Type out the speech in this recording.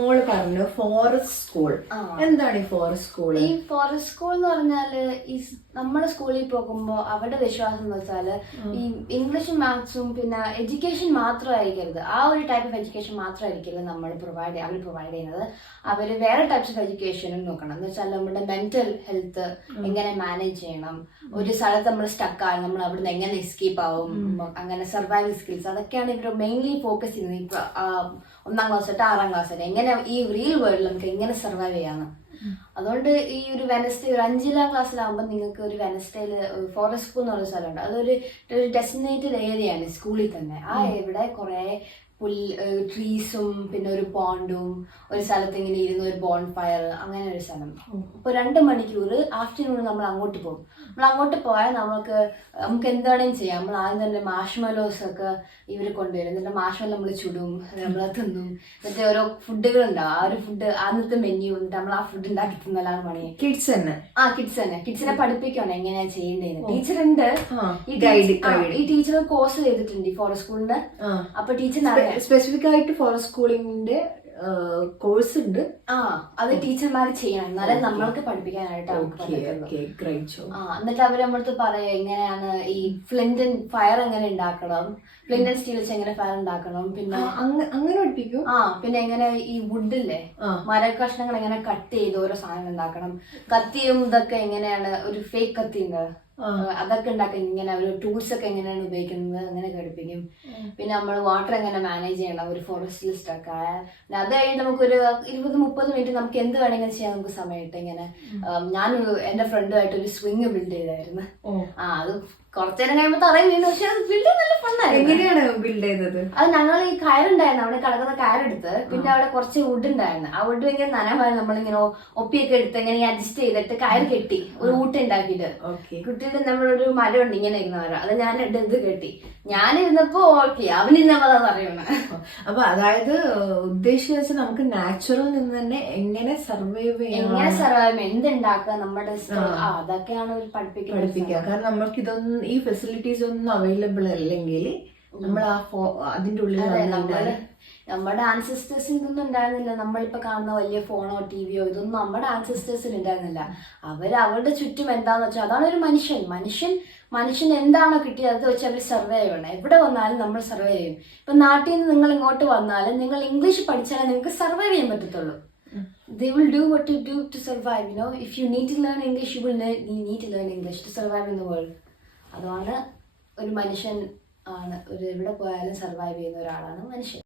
മോള് പറഞ്ഞു forest school. എന്താണ് ഈ ഫോറസ്റ്റ് സ്കൂൾ? ഈ ഫോറസ്റ്റ് സ്കൂൾ എന്ന് പറഞ്ഞാല് ഈ നമ്മുടെ സ്കൂളിൽ പോകുമ്പോ അവരുടെ വിശ്വാസം എന്ന് വെച്ചാല് ഈ ഇംഗ്ലീഷും മാത്സും പിന്നെ എഡ്യൂക്കേഷൻ മാത്രമായിരിക്കരുത്, ആ ഒരു ടൈപ്പ് ഓഫ് എഡ്യൂക്കേഷൻ മാത്രമായിരിക്കില്ല അവർ പ്രൊവൈഡ് ചെയ്യുന്നത്. അവര് വേറെ ടൈപ്സ് ഓഫ് എഡ്യൂക്കേഷനും നോക്കണം. എന്ന് വെച്ചാൽ നമ്മുടെ മെന്റൽ ഹെൽത്ത് എങ്ങനെ മാനേജ് ചെയ്യണം, ഒരു സ്ഥലത്ത് നമ്മൾ സ്റ്റക്കാണ്, നമ്മൾ അവിടുന്ന് എങ്ങനെ എസ്കേപ്പ് ആവും, അങ്ങനെ സർവൈവൽ സ്കിൽസ്, അതൊക്കെയാണ് ഇവർ മെയിൻലി ഫോക്കസ് ചെയ്യുന്നത്. ഇപ്പൊ 1ാം ക്ലാസ് തൊട്ട് 6ാം ക്ലാസ് വരെ എങ്ങനെ ഈ റിയൽ വേൾഡിൽ നമുക്ക് എങ്ങനെ സർവൈവ് ചെയ്യാന്ന്. അതുകൊണ്ട് ഈ ഒരു വെനസ്ഡേ ഒരു 5ാം ക്ലാസ്സിലാകുമ്പോൾ നിങ്ങൾക്ക് ഒരു വെനസ്ഡേയിൽ ഫോറസ്റ്റ് സ്കൂൾ എന്ന് പറയുന്ന സ്ഥലമുണ്ട്. അതൊരു ഡെസ്റ്റിനേറ്റഡ് ഏരിയയാണ് സ്കൂളിൽ തന്നെ. ആ ഇവിടെ കുറെ ട്രീസും പിന്നെ ഒരു പോണ്ടും ഒരു സ്ഥലത്ത് ഇങ്ങനെ ഇരുന്ന ഒരു ബോൺ ഫയർ, അങ്ങനെ ഒരു സ്ഥലം. ഇപ്പൊ 2 മണിക്കൂർ ആഫ്റ്റർനൂൺ നമ്മൾ അങ്ങോട്ട് പോകും. നമ്മൾ അങ്ങോട്ട് പോയാൽ നമുക്ക് എന്താണെങ്കിലും ചെയ്യാം. നമ്മൾ ആദ്യം തന്നെ മാഷ്മലോസ് ഒക്കെ ഇവർ കൊണ്ടുവരും. എന്നിട്ട് മാഷ്മലോ നമ്മൾ ചുടും, നമ്മൾ തിന്നും. എന്നിട്ട് ഓരോ ഫുഡുകൾ ഉണ്ടാവും. ആ ഒരു ഫുഡ് അന്നത്തെ മെന്യു എന്നിട്ട് നമ്മൾ ആ ഫുഡ് ഉണ്ടാക്കി തിന്നലാണ് പണി. കിഡ്സ് തന്നെ കിഡ്സിനെ പഠിപ്പിക്കണം എങ്ങനെയാ ചെയ്യേണ്ടത്. ടീച്ചറുണ്ട്, ഈ ടീച്ചർ കോഴ്സ് ചെയ്തിട്ടുണ്ട് ഈ ഫോറസ്റ്റ് സ്കൂളിന്റെ. അപ്പൊ ടീച്ചർ സ്പെസിഫിക് ആയിട്ട് ഫോറസ്റ്റ് സ്കൂളിന്റെ കോഴ്സ് ഉണ്ട്. അത് ടീച്ചർമാർ ചെയ്യണം, എന്നാലേ നമ്മൾക്ക് പഠിപ്പിക്കാനായിട്ട് എന്നിട്ട് അവര് നമ്മളടുത്ത് പറയാ എങ്ങനെയാണ് ഈ ഫ്ലിൻറ്റൻ ഫയർ എങ്ങനെ ഉണ്ടാക്കണം, ഫ്ലിൻറ്റൻ സ്റ്റീൽ വെച്ച് എങ്ങനെ ഫയർ ഉണ്ടാക്കണം, പിന്നെ അങ്ങനെ പഠിപ്പിക്കും. പിന്നെ എങ്ങനെ ഈ വുഡില്ലേ മര കഷ്ണങ്ങൾ എങ്ങനെ കട്ട് ചെയ്ത് ഓരോ സാധനങ്ങൾ ഉണ്ടാക്കണം, കത്തിയും ഇതൊക്കെ എങ്ങനെയാണ്, ഒരു ഫേക്ക് കത്തി ഉണ്ട് അതൊക്കെ ഉണ്ടാക്കാൻ ഇങ്ങനെ ഒരു ടൂൾസ് ഒക്കെ എങ്ങനെയാണ് ഉപയോഗിക്കുന്നത് അങ്ങനെ പഠിപ്പിക്കും. പിന്നെ നമ്മൾ വാട്ടർ എങ്ങനെ മാനേജ് ചെയ്യണം ഒരു ഫോറസ്റ്റിലിസ്റ്റ് ഒക്കെ. അത് കഴിഞ്ഞ് നമുക്കൊരു 20-30 മിനിറ്റ് നമുക്ക് എന്ത് വേണമെങ്കിലും ചെയ്യാൻ നമുക്ക് സമയത്ത്. ഇങ്ങനെ ഞാൻ എന്റെ ഫ്രണ്ടുമായിട്ട് ഒരു സ്വിങ് ബിൽഡ് ചെയ്തായിരുന്നു. അത് കുറച്ചേരം കഴിയുമ്പോ തറയിൽ വീണു. പക്ഷെ അത് ബിൽഡ് നല്ല ഫണ്ണായിരുന്നു. എങ്ങനെയാണ് ബിൽഡ് ചെയ്തത്? അത് ഞങ്ങൾ ഈ കയറുണ്ടായിരുന്നു, അവിടെ കിടക്കുന്ന കയറെടുത്ത്, പിന്നെ അവിടെ കുറച്ച് വുഡ് ഉണ്ടായിരുന്നു. ആ വുഡ് ഭയങ്കര നനവായി നമ്മളിങ്ങനെ ഒപ്പിയൊക്കെ എടുത്ത് ഇങ്ങനെ അഡ്ജസ്റ്റ് ചെയ്തിട്ട് കയർ കെട്ടി ഒരു ഊട്ട ഉണ്ടാക്കിയിട്ട് കുട്ടിയുടെ നമ്മളൊരു മരം ഉണ്ട് ഇങ്ങനെ ഇരുന്ന മരം, അത് ഞാൻ ഇത് കെട്ടി ഞാനിരുന്നപ്പോ ഓക്കെ അവനിരുന്നപ്പോ അത് അറിയണം. അപ്പൊ അതായത് ഉദ്ദേശിച്ച നമുക്ക് നാച്ചുറൽ നിന്ന് തന്നെ എങ്ങനെ സർവൈവ് ചെയ്യാം, എന്തുണ്ടാക്കുക നമ്മുടെ അതൊക്കെയാണ് പഠിപ്പിക്കുക. കാരണം നമ്മൾക്ക് ഇതൊന്നും ഈ ഫെസിലിറ്റീസ് ഒന്നും അവൈലബിൾ അല്ലെങ്കിൽ നമ്മൾ അതിന്റെ ഉള്ളിൽ നമ്മുടെ ആൻസിസ്റ്റേഴ്സിന് ഇതൊന്നും ഉണ്ടായിരുന്നില്ല. നമ്മളിപ്പോ കാണുന്ന വലിയ ഫോണോ ടിവിയോ ഇതൊന്നും നമ്മുടെ ആൻസിസ്റ്റേഴ്സിന് ഉണ്ടായിരുന്നില്ല. അവരുടെ ചുറ്റും എന്താന്ന് വെച്ചാൽ അതാണ് ഒരു മനുഷ്യൻ എന്താണോ കിട്ടിയത് അത് വെച്ച് അവർ സർവൈവ് ചെയ്യണം. എവിടെ വന്നാലും നമ്മൾ സർവൈവ് ചെയ്യും. ഇപ്പൊ നാട്ടിൽ നിന്ന് നിങ്ങൾ ഇങ്ങോട്ട് വന്നാലും നിങ്ങൾ ഇംഗ്ലീഷ് പഠിച്ചാലേ നിങ്ങൾക്ക് സർവൈവ് ചെയ്യാൻ പറ്റത്തുള്ളൂ. They will do what you do to survive, you know. If you need to learn English, you need to learn English to survive in the world. അതാണ് ഒരു മനുഷ്യൻ ആണ്, എവിടെ പോയാലും സർവൈവ് ചെയ്യുന്ന ഒരാളാണ് മനുഷ്യൻ.